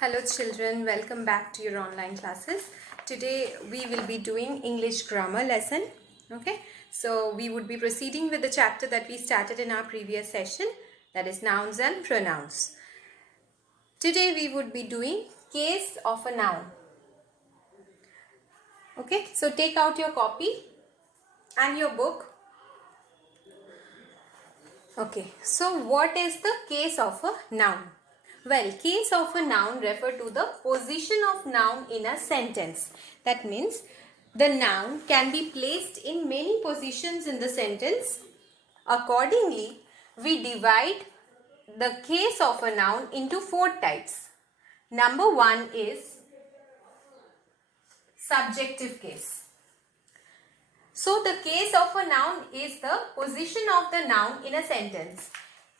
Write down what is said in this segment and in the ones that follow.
Hello children, welcome back to your online classes. Today we will be doing English grammar lesson. Okay, so we would be proceeding with the chapter that we started in our previous session, that is nouns and pronouns. Today we would be doing case of a noun. Okay, so take out your copy and your book. Okay, so what is the case of a noun? Well, case of a noun refer to the position of noun in a sentence. That means the noun can be placed in many positions in the sentence. Accordingly, we divide the case of a noun into 4 types. Number 1 is subjective case. So the case of a noun is the position of the noun in a sentence.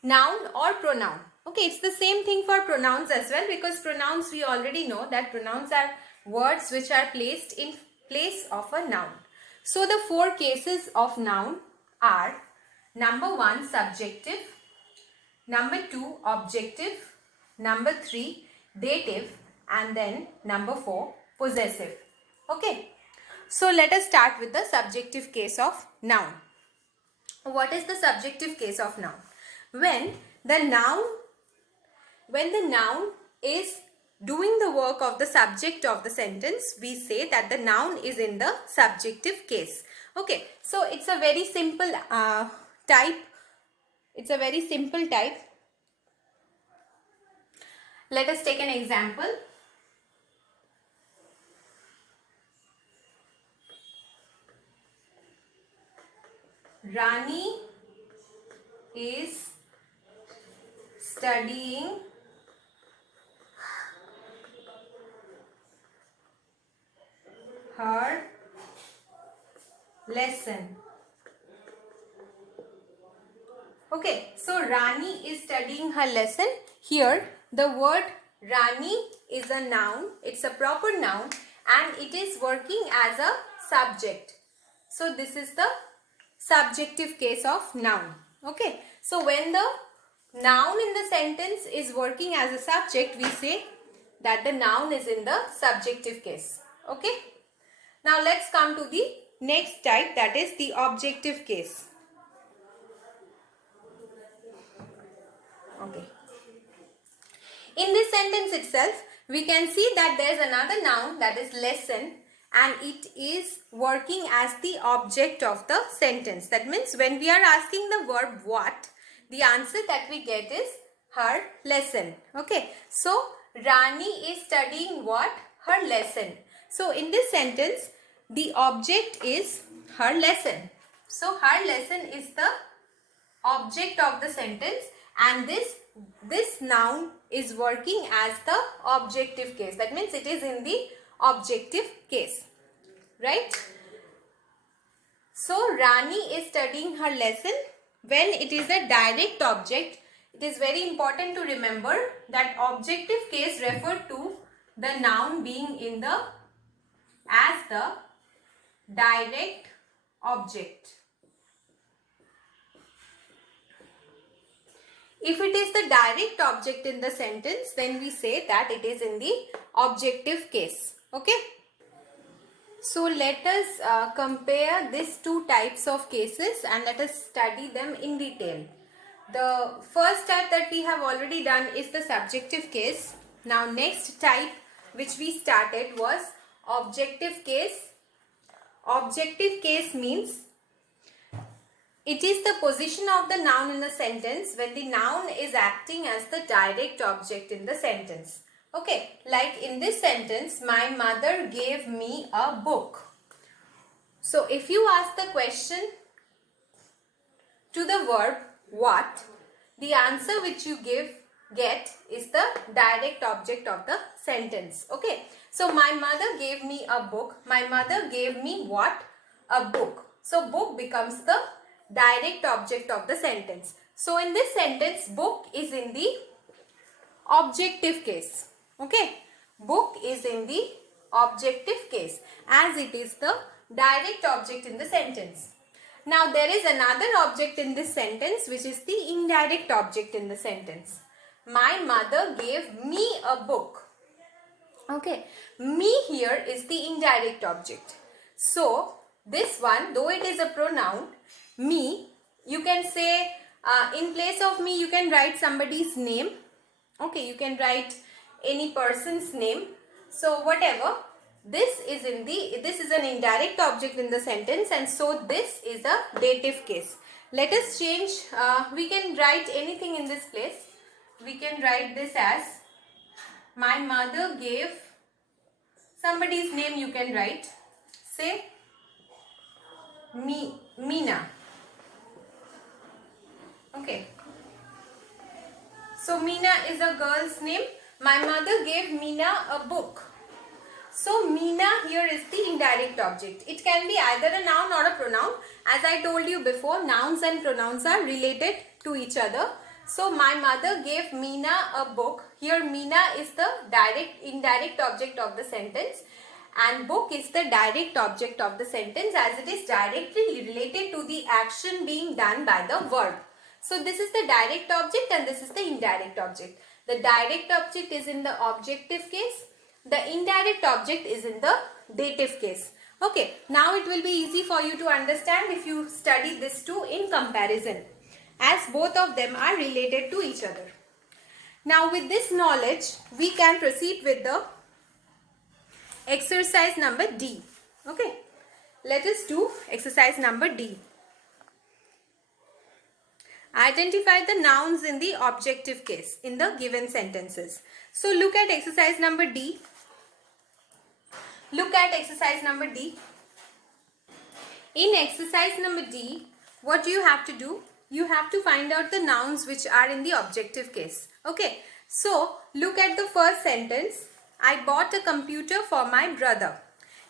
Noun or pronoun. Okay, it's the same thing for pronouns as well, because pronouns we already know that pronouns are words which are placed in place of a noun. So the 4 cases of noun are number 1 subjective, number 2 objective, number 3 dative, and then number 4 possessive. Okay. So let us start with the subjective case of noun. What is the subjective case of noun? When the noun is doing the work of the subject of the sentence, we say that the noun is in the subjective case. Okay, so it's a very simple type. It's a very simple type. Let us take an example. Rani is studying her lesson. Okay, so Rani is studying her lesson. Here, the word Rani is a noun. It's a proper noun and it is working as a subject. So, this is the subjective case of noun. Okay, so when the noun in the sentence is working as a subject, we say that the noun is in the subjective case. Okay, now let's come to the next type, that is the objective case. Okay, in this sentence itself, we can see that there is another noun, that is lesson, and it is working as the object of the sentence. That means when we are asking the verb what, the answer that we get is her lesson. Okay, so Rani is studying what? Her lesson. So in this sentence, the object is her lesson. So her lesson is the object of the sentence, and this noun is working as the objective case. That means it is in the objective case, right? So Rani is studying her lesson. When it is a direct object, it is very important to remember that objective case refer to the noun being in the as the direct object. If it is the direct object in the sentence, then we say that it is in the objective case. Okay. So let us compare these 2 types of cases and let us study them in detail. The first type that we have already done is the subjective case. Now next type which we started was objective case. Objective case means it is the position of the noun in a sentence when the noun is acting as the direct object in the sentence. Okay, like in this sentence, my mother gave me a book. So if you ask the question to the verb what, the answer which you get is the direct object of the sentence. Okay, so my mother gave me a book. My mother gave me what? A book. So book becomes the direct object of the sentence. So in this sentence, book is in the objective case. Okay, book is in the objective case as it is the direct object in the sentence. Now there is another object in this sentence which is the indirect object in the sentence. My mother gave me a book. Okay, me here is the indirect object. So this one, though it is a pronoun, me, you can say in place of me you can write somebody's name. Okay, you can write any person's name. So whatever, this is an indirect object in the sentence, and so this is a dative case. Let us change, we can write anything in this place. We can write this as, my mother gave, somebody's name you can write, say Meena. Okay, so Meena is a girl's name. My mother gave Meena a book. So Meena here is the indirect object. It can be either a noun or a pronoun. As I told you before, nouns and pronouns are related to each other. So my mother gave Meena a book. Here Meena is the indirect object of the sentence, and book is the direct object of the sentence, as it is directly related to the action being done by the verb. So this is the direct object and this is the indirect object. The direct object is in the objective case. The indirect object is in the dative case. Okay, now it will be easy for you to understand if you study these two in comparison, as both of them are related to each other. Now with this knowledge, we can proceed with the exercise number D. Okay, let us do exercise number D. Identify the nouns in the objective case in the given sentences. So look at exercise number D. Look at exercise number D. In exercise number D, what do you have to do? You have to find out the nouns which are in the objective case. Okay, so look at the first sentence. I bought a computer for my brother.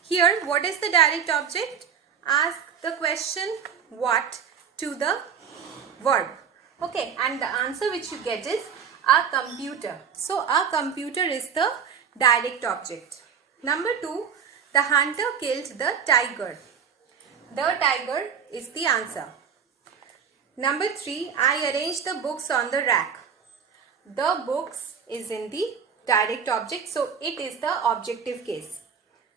Here, what is the direct object? Ask the question what to the verb. Okay, and the answer which you get is a computer. So a computer is the direct object. Number 2, the hunter killed the tiger. The tiger is the answer. Number 3, I arranged the books on the rack. The books is in the direct object, so it is the objective case.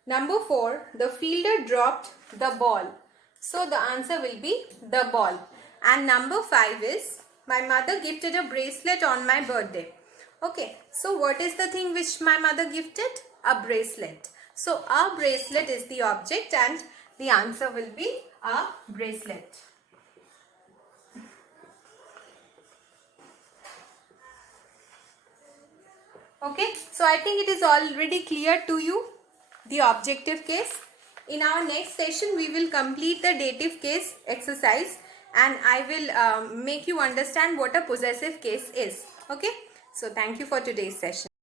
Number 4, the fielder dropped the ball. So the answer will be the ball. And number 5 is, my mother gifted a bracelet on my birthday. Okay, so what is the thing which my mother gifted? A bracelet. So a bracelet is the object and the answer will be a bracelet. Okay, so I think it is already clear to you, the objective case. In our next session, we will complete the dative case exercise, and I will make you understand what a possessive case is. Okay, so thank you for today's session.